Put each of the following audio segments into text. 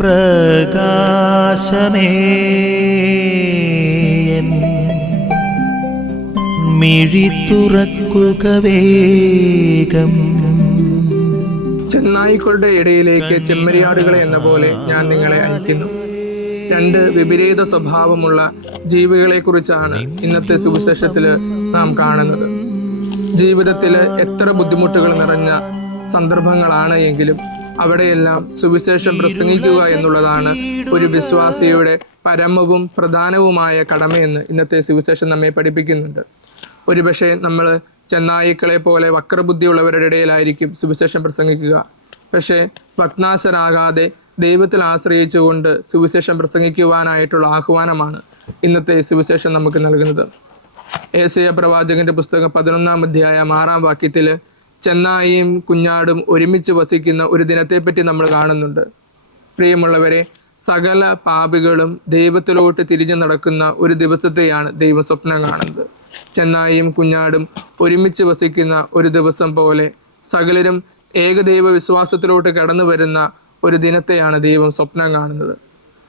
പ്രകാശമേ മിഴി തുറക്കുക വേഗം. ചെന്നായ്ക്കളുടെ ഇടയിലേക്ക് ചെമ്മരിയാടുകളെ എന്ന പോലെ ഞാൻ നിങ്ങളെ അയക്കുന്നു. രണ്ട് വിപരീത സ്വഭാവമുള്ള ജീവികളെ കുറിച്ചാണ് ഇന്നത്തെ സുവിശേഷത്തിൽ നാം കാണുന്നത്. ജീവിതത്തിൽ എത്ര ബുദ്ധിമുട്ടുകൾ നിറഞ്ഞ സന്ദർഭങ്ങളാണ് എങ്കിലും അവിടെയെല്ലാം സുവിശേഷം പ്രസംഗിക്കുക എന്നുള്ളതാണ് ഒരു വിശ്വാസിയുടെ പരമവും പ്രധാനവുമായ കടമയെന്ന് ഇന്നത്തെ സുവിശേഷം നമ്മെ പഠിപ്പിക്കുന്നുണ്ട്. ഒരുപക്ഷെ നമ്മൾ ചെന്നായ്ക്കളെ പോലെ വക്രബുദ്ധിയുള്ളവരുടെ ഇടയിലായിരിക്കും സുവിശേഷം പ്രസംഗിക്കുക. പക്ഷേ ഭഗ്നാശരാകാതെ ദൈവത്തിൽ ആശ്രയിച്ചുകൊണ്ട് സുവിശേഷം പ്രസംഗിക്കുവാനായിട്ടുള്ള ആഹ്വാനമാണ് ഇന്നത്തെ സുവിശേഷം നമുക്ക് നൽകുന്നത്. ഏശയ്യാ പ്രവാചകന്റെ പുസ്തകം 11-ാം അധ്യായം 6-ാം വാക്യത്തിൽ ചെന്നായിയും കുഞ്ഞാടും ഒരുമിച്ച് വസിക്കുന്ന ഒരു ദിനത്തെപ്പറ്റി നമ്മൾ കാണുന്നുണ്ട്. പ്രിയമുള്ളവരെ, സകല പാപികളും ദൈവത്തിലോട്ട് തിരിഞ്ഞു നടക്കുന്ന ഒരു ദിവസത്തെയാണ് ദൈവം സ്വപ്നം കാണുന്നത്. ചെന്നായിയും കുഞ്ഞാടും ഒരുമിച്ച് വസിക്കുന്ന ഒരു ദിവസം പോലെ സകലരും ഏകദൈവ വിശ്വാസത്തിലോട്ട് കടന്നു വരുന്ന ഒരു ദിനത്തെയാണ് ദൈവം സ്വപ്നം കാണുന്നത്.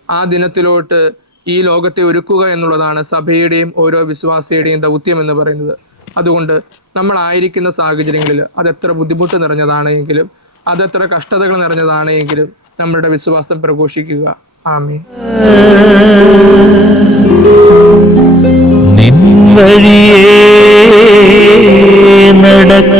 ആ ദിനത്തിലോട്ട് ഈ ലോകത്തെ ഒരുക്കുക എന്നുള്ളതാണ് സഭയുടെയും ഓരോ വിശ്വാസിയുടെയും ദൗത്യം എന്ന് പറയുന്നത്. അതുകൊണ്ട് നമ്മളായിരിക്കുന്ന സാഹചര്യങ്ങളിൽ അതെത്ര ബുദ്ധിമുട്ട് നിറഞ്ഞതാണെങ്കിലും അതെത്ര കഷ്ടതകൾ നിറഞ്ഞതാണെങ്കിലും നമ്മളുടെ വിശ്വാസം പ്രഘോഷിക്കുക. ആമേൻ. നിൻ വഴിയേ നടക്ക